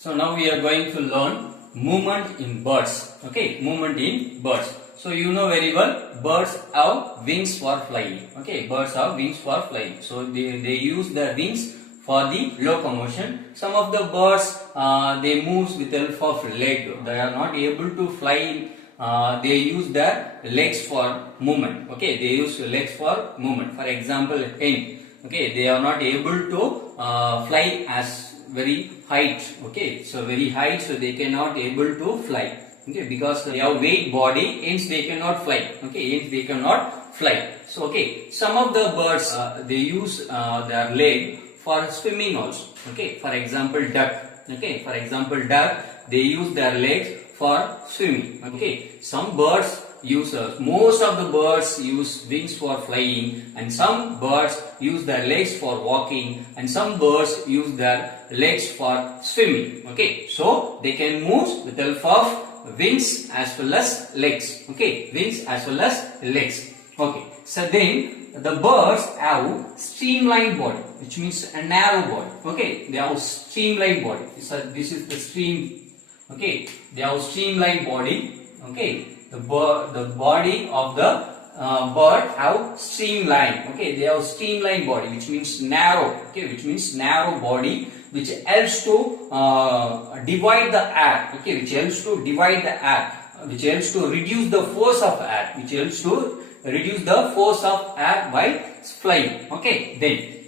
So now we are going to learn movement in birds. Okay, movement in birds. So you know very well, birds have wings for flying. Okay, birds have wings for flying. So they use their wings for the locomotion. Some of the birds they move with the help of leg. They are not able to fly. They use their legs for movement. Okay, they use legs for movement. For example, hen. Okay, they are not able to fly as very height. Okay, so very height, so they cannot able to fly. Okay, because they have weight body, hence they cannot fly. Okay, hence they cannot fly. So okay, some of the birds they use their leg for swimming also. Okay, for example duck. Okay, for example duck, they use their legs for swimming. Okay, some birds use most of the birds use wings for flying, and some birds use their legs for walking, and some birds use their legs for swimming. Okay, so they can move with the help of wings as well as legs. Okay, wings as well as legs. Okay, so then the birds have streamlined body, which means a narrow body. Okay, they have streamlined body. So this is the stream. Okay, they have streamlined body. Okay, the body of the bird have streamline. Okay, they have streamline body, which means narrow. Okay, which means narrow body, which helps to divide the air. Okay, which helps to divide the air, which helps to reduce the force of air, which helps to reduce the force of air by flying. Okay, then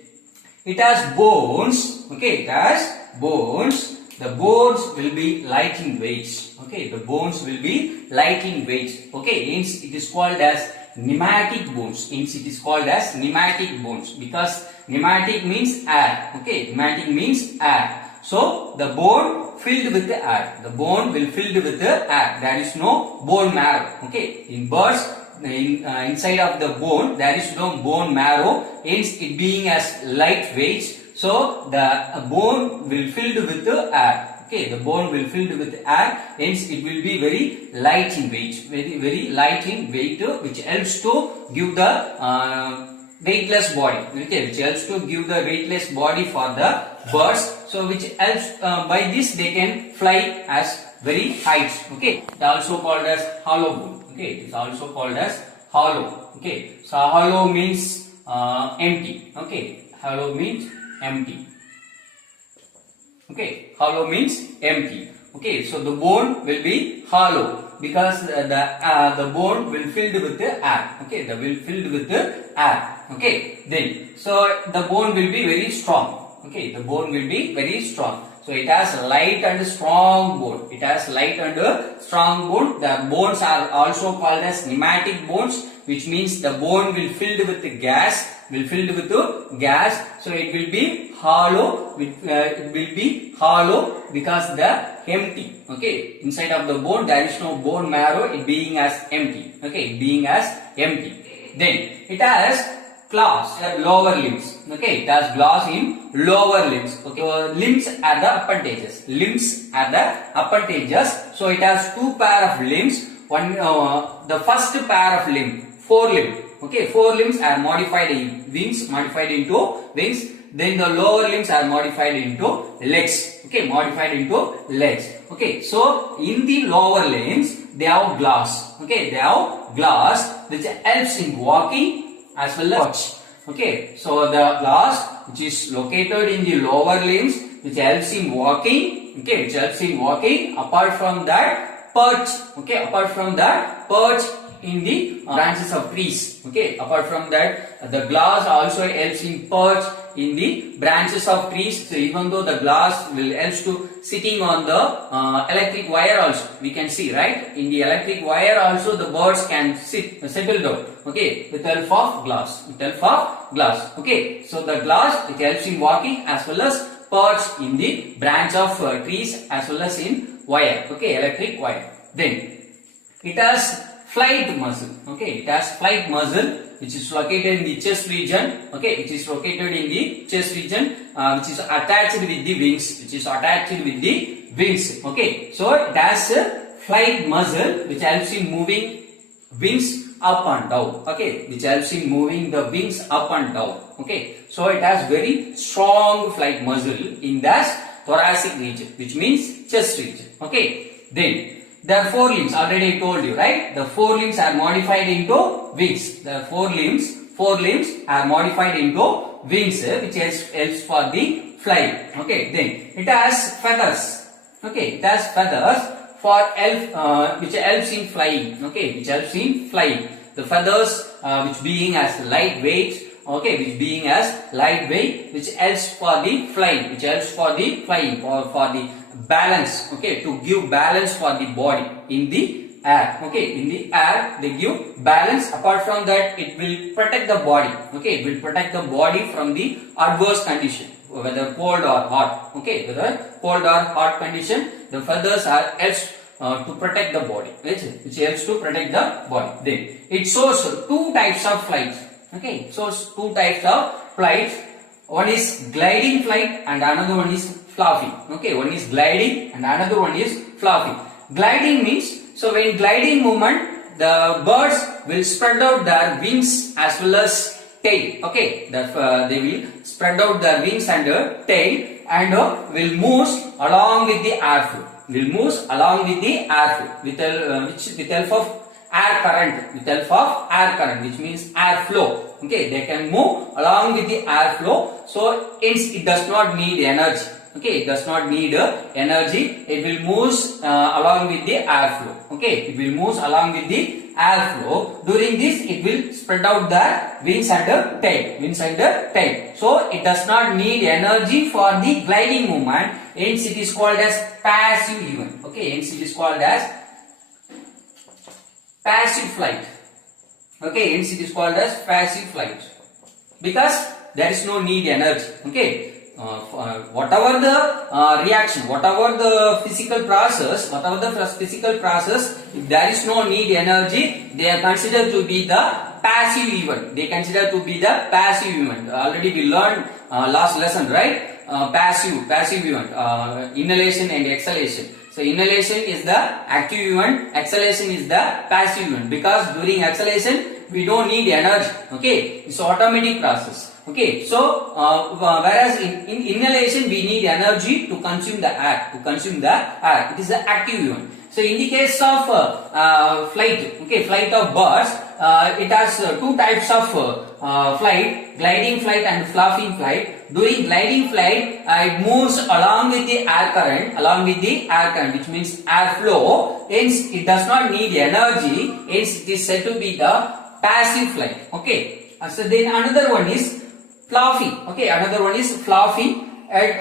it has bones. Okay, it has bones. The bones will be light in weight. Okay, the bones will be light in weight. Okay, hence it is called as pneumatic bones. Hence it is called as pneumatic bones, because pneumatic means air. Okay, pneumatic means air. So the bone filled with the air. The bone will filled with the air. There is no bone marrow. Okay, in birds, inside of the bone there is no bone marrow. Hence it being as lightweight. So the bone will filled with the air. Okay, the bone will filled with air. Hence it will be very light in weight. Very light in weight, which helps to give the weightless body. Okay, which helps to give the weightless body for the birds. So which helps by this they can fly as very heights. Okay, it also called as hollow bone. Okay, it is also called as hollow. Okay, so hollow means empty. Okay, hollow means empty. Okay, hollow means empty. Okay, so the bone will be hollow because the bone will filled with the air. Okay, the will filled with the air. Okay, then so the bone will be very strong. Okay, the bone will be very strong. So it has light and strong bone. It has light and strong bone. The bones are also called as pneumatic bones, which means the bone will filled with the gas. Will filled with the gas, so it will be hollow. It will be hollow because the empty. Okay, inside of the bone there is no bone marrow. It being as empty. Okay, being as empty. Then it has claws, lower limbs. Okay, it has claws in lower limbs. Okay, limbs are the appendages. Limbs are the appendages. So it has two pair of limbs. One, the first pair of limb, four limb. Okay, four limbs are modified in wings, modified into wings. Then the lower limbs are modified into legs. Okay, modified into legs. Okay, so in the lower limbs they have glass. Okay, they have glass which helps in walking as well as perch. Okay, so the glass which is located in the lower limbs which helps in walking. Okay, which helps in walking. Apart from that, perch. Okay, apart from that, perch in the branches of trees. Okay, apart from that, the glass also helps in perch in the branches of trees. So even though the glass will helps to sitting on the electric wire also, we can see, right? In the electric wire also the birds can settle down. Okay, with the help of glass. With the help of glass. Okay, so the glass it helps in walking as well as perch in the branch of trees as well as in wire. Okay, electric wire. Then it has flight muscle. Okay, it has flight muscle which is located in the chest region. Okay, it is located in the chest region, which is attached with the wings. Which is attached with the wings. Okay, so it has a flight muscle which helps in moving wings up and down. Okay, which helps in moving the wings up and down. Okay, so it has very strong flight muscle. In that thoracic region, which means chest region. Okay. Then the forelimbs, already I told you, right? The forelimbs are modified into wings. The forelimbs are modified into wings, which helps for the flying. Okay. Then it has feathers. Okay. It has feathers for which helps in flying. Okay. Which helps in flying. The feathers, which being as lightweight. Okay, which being as lightweight, which helps for the flying, or for the balance. Okay, to give balance for the body in the air. Okay, in the air they give balance. Apart from that, it will protect the body. Okay, it will protect the body from the adverse condition, whether cold or hot. Okay, whether cold or hot condition, the feathers are helps to protect the body, which helps to protect the body. Then it shows two types of flights. Okay, so two types of flights. One is gliding flight and another one is fluffy. Okay, one is gliding and another one is fluffy. Gliding means, so when gliding movement, the birds will spread out their wings as well as tail. Okay, they will spread out their wings and tail and will move along with the airflow. With help of air current, which means airflow. Okay, they can move along with the airflow. So it does not need energy. Okay, it does not need energy. It will move along with the airflow. Okay, it will move along with the airflow. During this, it will spread out the wings and tail. So it does not need energy for the gliding movement. Hence, it is called as passive event. Okay, hence it is called as passive flight. Okay, hence it is called as passive flight because there is no need energy. Okay, whatever the reaction, whatever the physical process, if there is no need energy, they are considered to be the passive event. Already we learned last lesson, right? Passive event, inhalation and exhalation. So inhalation is the active event, exhalation is the passive event, because during exhalation we don't need energy. Okay, it's automatic process. Okay, so whereas in inhalation we need energy to consume the air. It is the active event. So in the case of flight of birds, it has two types of flight: gliding flight and fluffing flight. During gliding flight, it moves along with the air current, which means airflow. Hence, it does not need energy. Hence, it is said to be the passive flight. Okay. So then another one is fluffy. Okay, another one is fluffy.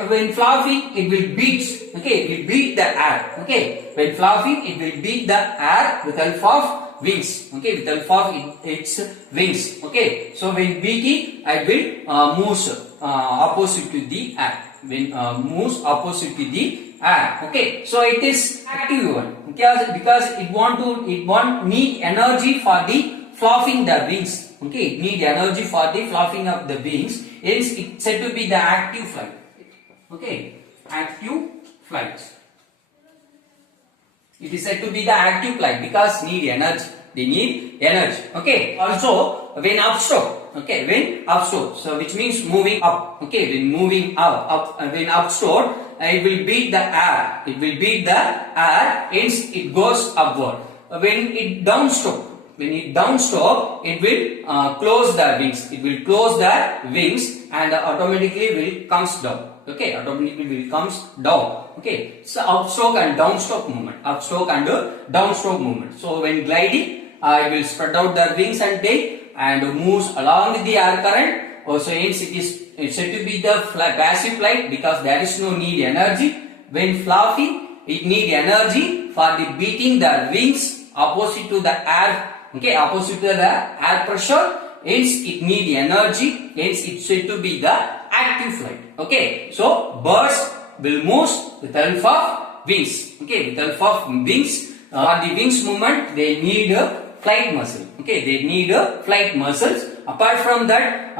When fluffy, it will beat. Okay, it will beat the air. Okay, when fluffy, it will beat the air with help of wings. Okay, with help of its wings. Okay, so when beating, it will moves opposite to the air. When moves opposite to the air. Okay, so it is active one because it won't need energy for the fluffing the wings. Okay, it need energy for the fluffing of the wings. Hence, it's said to be the active flight. Okay, active flight. It is said to be the active flight because need energy. They need energy. Okay. Also, when upstroke. Okay, when upstroke. So, which means moving up. Okay, when moving up. When upstroke, it will beat the air. Hence, it goes upward. When it downstroke. It will close the wings. And automatically will comes down. Okay, automatically will comes down. Okay, so upstroke and downstroke movement. So when gliding, it will spread out the wings and tail and moves along with the air current. Also, hence it's said to be the passive flight because there is no need energy. When fluffy, it need energy for the beating the wings opposite to the air. Okay, opposite to the air pressure. Hence, it need energy. Hence, it's said to be the active flight. Okay, so birds will move with help of wings. Okay, with help of wings. For the wings movement, they need a flight muscle. Okay, they need flight muscles. apart from that,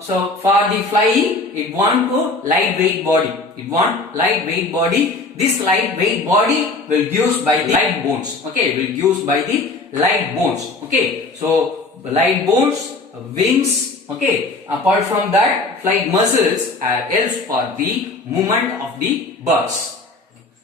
so for the flying, it want to lightweight body. It want lightweight body. This lightweight body will used by the light bones. Okay, will used by the light bones. Okay, so light bones, wings. Okay, apart from that, flight muscles are helps for the movement of the birds.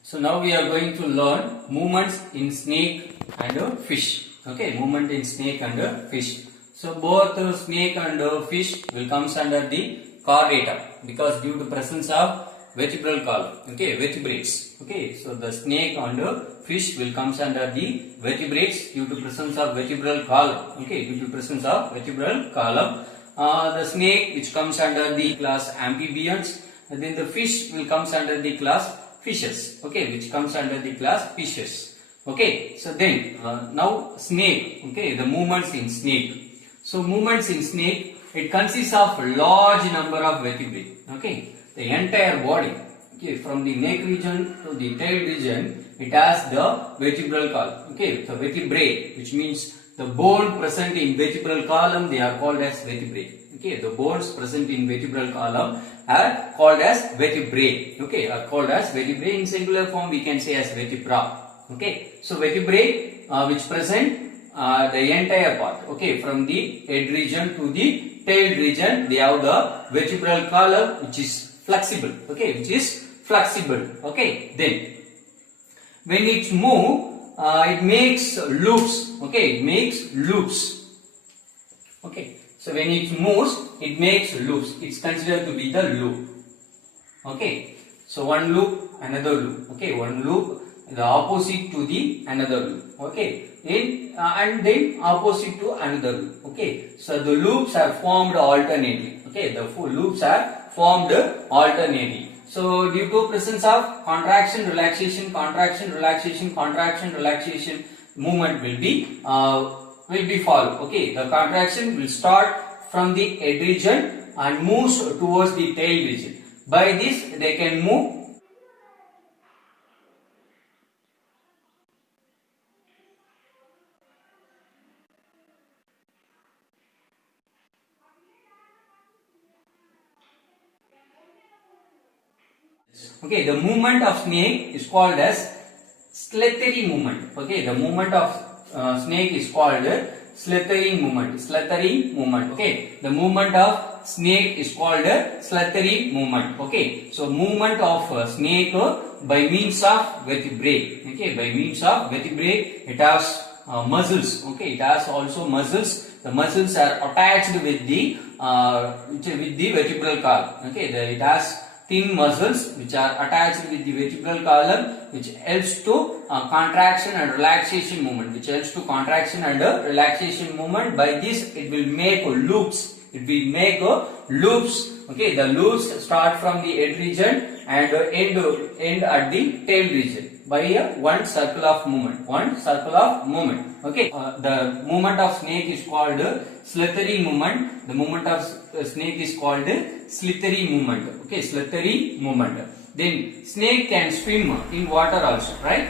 So now we are going to learn movements in snake and fish. Okay, movement in snake and fish. So both snake and fish will comes under the chordata because due to presence of vertebral column. Okay, vertebrates. Okay, so the snake and fish will comes under the vertebrates due to presence of vertebral column. Okay, due to presence of vertebral column. The snake which comes under the class amphibians, and then the fish will comes under the class fishes. Okay, which comes under the class fishes. Okay, so then now snake. Okay, the movements in snake. So movements in snake, it consists of a large number of vertebrae. Okay, the entire body. Okay, from the neck region to the tail region, it has the vertebral column. Okay, the vertebrae, which means the bone present in vertebral column, they are called as vertebrae. Okay, the bones present in vertebral column are called as vertebrae. Okay, are called as vertebrae. In singular form, we can say as vertebra. Okay, so vertebrae which present the entire part. Okay, from the head region to the tail region, they have the vertebral column which is flexible. Okay, which is flexible. Okay, then when it move, it makes loops. Okay, it makes loops. Okay, so when it moves, it makes loops. It's considered to be the loop. Okay, so one loop, another loop. Okay, one loop, the opposite to the another loop. Okay, and then opposite to another loop. Okay, so the loops are formed alternately. Okay, the loops are formed alternately. So due to presence of contraction, relaxation, contraction, relaxation, contraction, relaxation, movement will be followed. Okay, the contraction will start from the head region and moves towards the tail region. By this, they can move. Okay, the movement of snake is called as slithering movement. Okay, the movement of snake is called slithering movement. Slithering movement. Okay, the movement of snake is called slithering movement. Okay, so movement of snake by means of vertebrae. Okay, by means of vertebrae, it has muscles. Okay, it has also muscles. The muscles are attached with the vertebral column. Okay, it has thin muscles which are attached with the vertebral column, which helps to contraction and relaxation movement. Which helps to contraction and relaxation movement. By this, it will make loops. It will make loops. Okay, the loops start from the head region and end at the tail region by one circle of movement. One circle of movement. Okay, the movement of snake is called slithering movement. The movement of snake is called slithering movement. Okay, slithering movement. Then snake can swim in water also, right?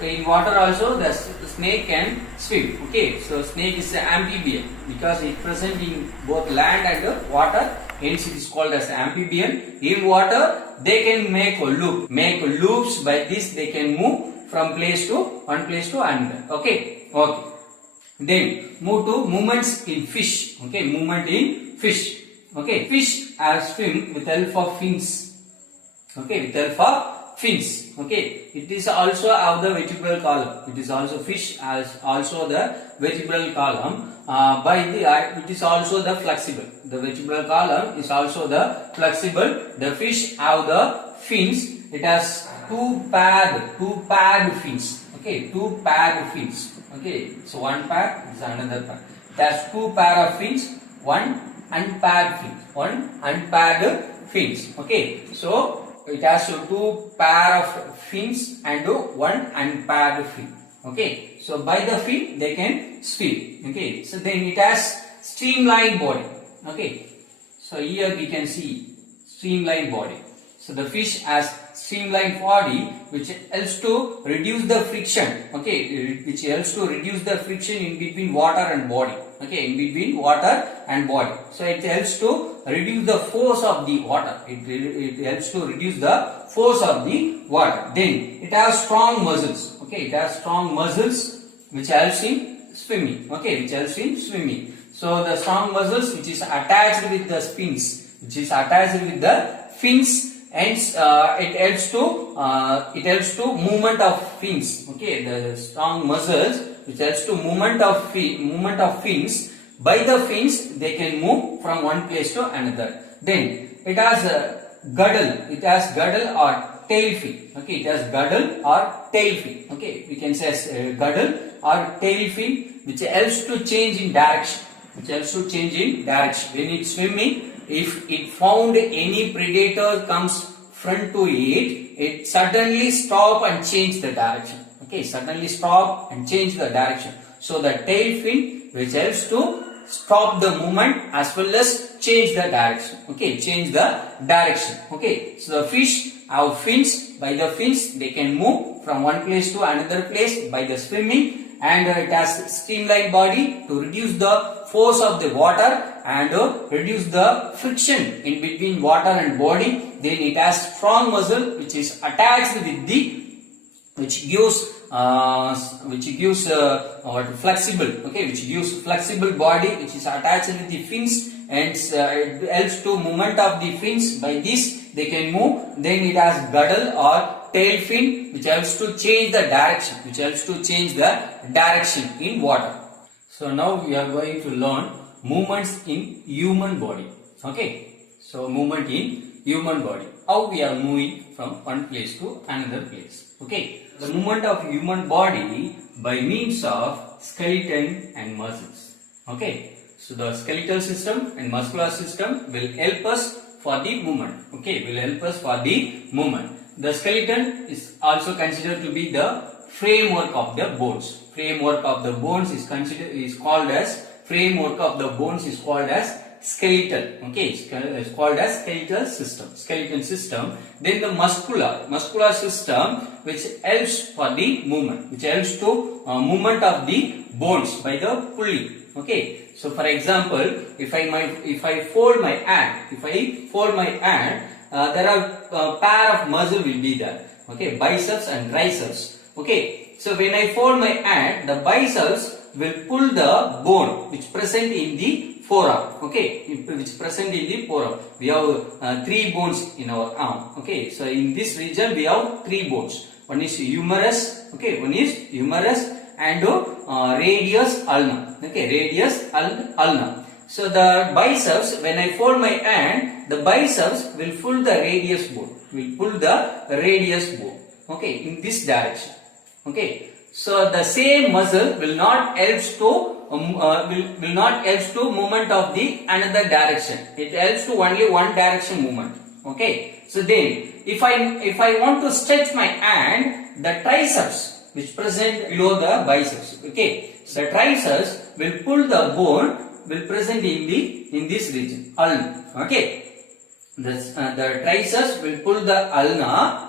In water also the snake can swim. Okay, so snake is an amphibian because it present in both land and water. Hence it is called as amphibian. In water they can make a loop. Make loops. By this they can move from place to one place to another. Okay. Okay. Then move to movements in fish. Okay, movement in fish. Okay, fish are swim with help of fins. Okay, with help of fins. Okay, it is also of the vertebral column. It is also fish as also the vertebral column. It is also the flexible. The vertebral column is also the flexible. The fish have the fins. It has two paired fins. Okay, two paired fins. Okay, so one pair is another pair. It has two pair of fins, one unpaired fin, one unpaired fins. Okay, so it has two pair of fins and one unpaired fin. Okay, so by the fin they can swim. Okay, so then it has streamlined body. Okay, so here we can see streamlined body. So the fish has streamlined body which helps to reduce the friction. Okay, which helps to reduce the friction in between water and body. Okay, in between water and body. So it helps to reduce the force of the water. It helps to reduce the force of the water. Then it has strong muscles. Okay, it has strong muscles which helps in swimming. Okay, which helps in swimming. So the strong muscles which is attached with the fins, and it helps to movement of fins. Okay, the strong muscles which helps to movement of fins. By the fins they can move from one place to another. Then it has a girdle. It has girdle or tail fin. Okay, it has girdle or tail fin. Okay, we can say as girdle or tail fin, which helps to change in direction. When it's swimming, if it found any predator comes front to it, it suddenly stop and change the direction. Okay, suddenly stop and change the direction. So the tail fin, which helps to stop the movement as well as change the direction. Okay, change the direction. Okay, so the fish have fins. By the fins they can move from one place to another place by the swimming, and it has streamlined body to reduce the force of the water and reduce the friction in between water and body. Then it has strong muscle which is attached with the which gives flexible, okay, which gives flexible body which is attached with the fins, and it helps to movement of the fins. By this they can move. Then it has girdle or tail fin which helps to change the direction, in water. So now we are going to learn movements in human body. Okay, so movement in human body, how we are moving from one place to another place. Okay, the movement of human body by means of skeleton and muscles. Okay, so the skeletal system and muscular system will help us for the movement. Okay, will help us for the movement. The skeleton is also considered to be the framework of the bones. Framework of the bones is called as skeletal. Okay, it's called as skeleton system. Then the muscular system, which helps for the movement, which helps to movement of the bones by the pulley. Okay, so for example, if I fold my hand, there are a pair of muscle will be there. Okay, biceps and triceps. Okay, so when I fold my hand, the biceps will pull the bone which present in the forearm. Okay, which present in the forearm. We have 3 bones in our arm. Okay, so in this region we have 3 bones. One is humerus. Okay, and radius ulna. Okay, radius ulna. So the biceps, when I fold my hand, the biceps will pull the radius bone. Okay, in this direction. Okay, so the same muscle will not helps to movement of the another direction. It helps to only one direction movement. Okay, so then if I want to stretch my hand, the triceps which present below the biceps. Okay, so the triceps will pull the bone will present in this region, ulna. Okay, the triceps will pull the ulna.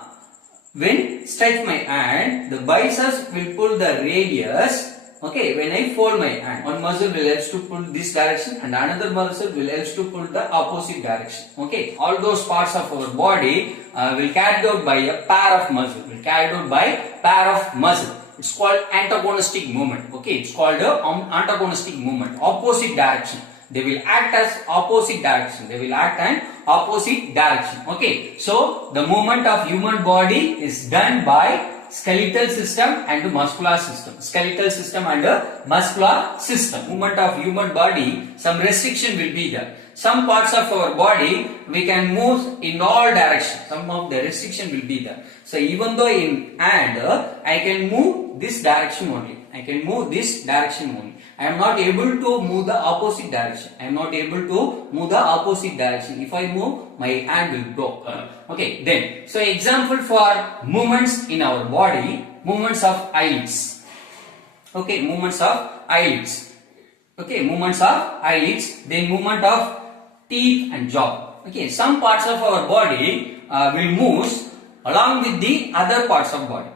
When stretch my hand, the biceps will pull the radius. Okay, when I fold my hand, one muscle will help to pull this direction and another muscle will help to pull the opposite direction. Okay, all those parts of our body will carried out by a pair of muscle. It's called antagonistic movement. Okay, it's called antagonistic movement. Opposite direction. They will act as opposite direction. Okay, so the movement of human body is done by skeletal system and muscular system. Movement of human body, some restriction will be there. Some parts of our body we can move in all directions. Some of the restriction will be there. So even though in hand I can move this direction only. I am not able to move the opposite direction. If I move, my hand will go. Okay, then, so example for movements in our body, movements of eyelids. Okay, movements of eyelids. Then movement of teeth and jaw. Okay, some parts of our body will move along with the other parts of body.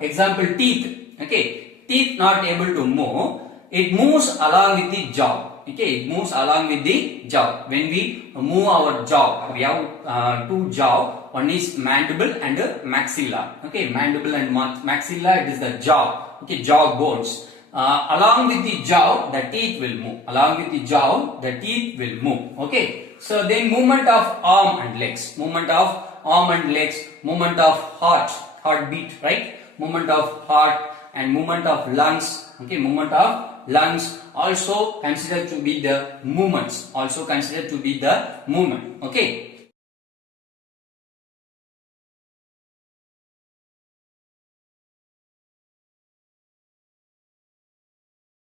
Example, teeth. Okay, teeth not able to move. it moves along with the jaw. Okay, it moves along with the jaw. When we move our jaw, we have two jaw. One is mandible and maxilla. Okay, mandible and maxilla, it is the jaw. Okay, jaw bones. Along with the jaw, the teeth will move. Along with the jaw, the teeth will move. Okay. So then movement of arm and legs. Movement of arm and legs. Movement of heartbeat, right? Movement of heart and movement of lungs. Okay, movement of lungs also considered to be the movements. Also considered to be the movement. Okay.